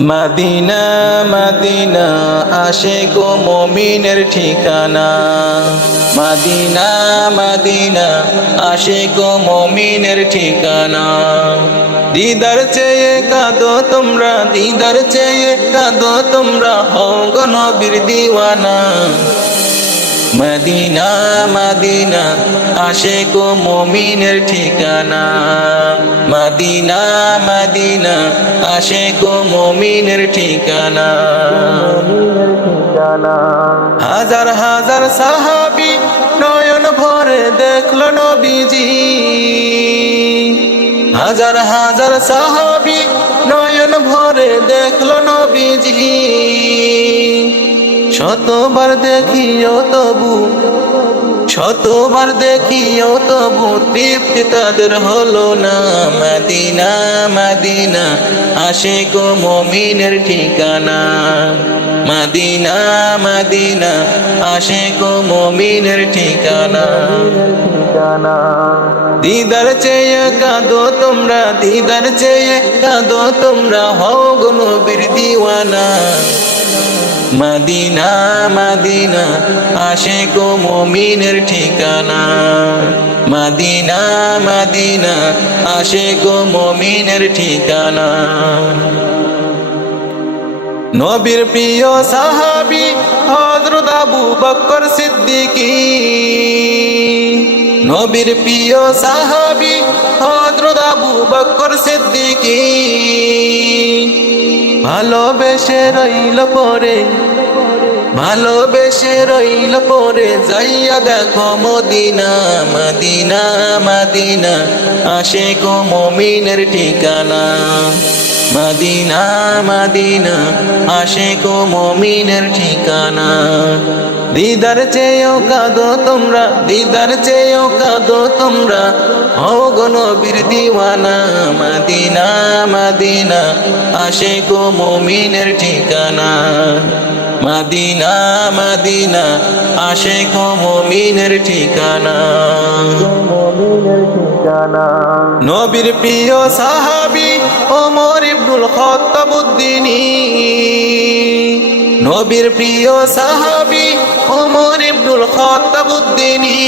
Medina Medina Ashiq ও মুমিনের ঠিকানা। Medina Medina Ashiq ও মুমিনের ঠিকানা। দিদার চেয়ে কাঁদো তোমরা, দিদার চেয়ে কাঁদো তোমরা, হও গো নবীর দিওয়ানা। মদিনা মদিনা আশিক ও মুমিনের ঠিকানা। মদিনা মদিনা আশিক ও মুমিনের ঠিকানা। হাজার হাজার সাহাবী নয়ন ভরে দেখলো নবীজি। হাজার হাজার সাহাবী নয়ন ভরে দেখলো নবীজি। শতবার দেখিও তবু, শতবার দেখিও তবু তৃপ্তি তাদের হলো না। মদিনা মদিনা আশিক ও মুমিনের ঠিকানা। মদিনা মদিনা আশিক ও মুমিনের ঠিকানা। দিদার চেয়ে কাঁদো তোমরা, দিদার চেয়ে কাঁদো তোমরা, হও গো নবীর দিওয়ানা। মদিনা মদিনা আশিক ও মুমিনের ঠিকানা। মদিনা মদিনা আশিক ও মুমিনের ঠিকানা। নবীর প্রিয় সাহাবী হযরত আবু বকর সিদ্দিকী। নবীর প্রিয় সাহাবী হযরত আবু বকর সিদ্দিকী। ভালোবেসে রইল পরে, ভালোবেসে রইল পরে, যাইয়া দেখো মদিনা। মদিনা মদিনা আশিক ও মুমিনের ঠিকানা। মদিনা মদিনা আশিক ও মুমিনের ঠিকানা। দিদার চেয়েও কাঁদো তোমরা, দিদার চেয়েও কাঁদো তোমরা, হও গো নবীর দিওয়ানা। মদিনা মদিনা আশিক ও মুমিনের ঠিকানা। মদিনা মদিনা আশিক ও মুমিনের ঠিকানা। নবীর প্রিয় সাহাবী ওমর ইবনুল খাত্তাব উদ্দিনী। নবীর প্রিয় সাহাবী ওমর ইবনুল খাত্তাব উদ্দিনী।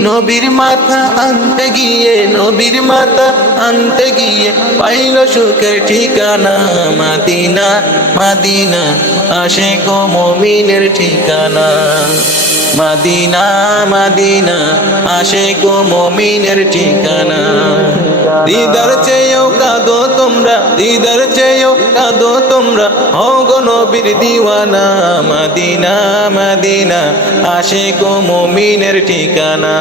নবীর মাথা আনতে গিয়ে, নবীর মাথা আনতে গিয়ে পাইল সুখের ঠিকানা। মদিনা মদিনা আশিক ও মুমিনের ঠিকানা। মদিনা মদিনা আশিক ও মুমিনের ঠিকানা। দিদার চেয়েও কাঁদো তোমরা, দিদার চেয়েও কাঁদো তোমরা, হও গো নবীর দিওয়ানা। মদিনা মদিনা আশিক ও মুমিনের ঠিকানা।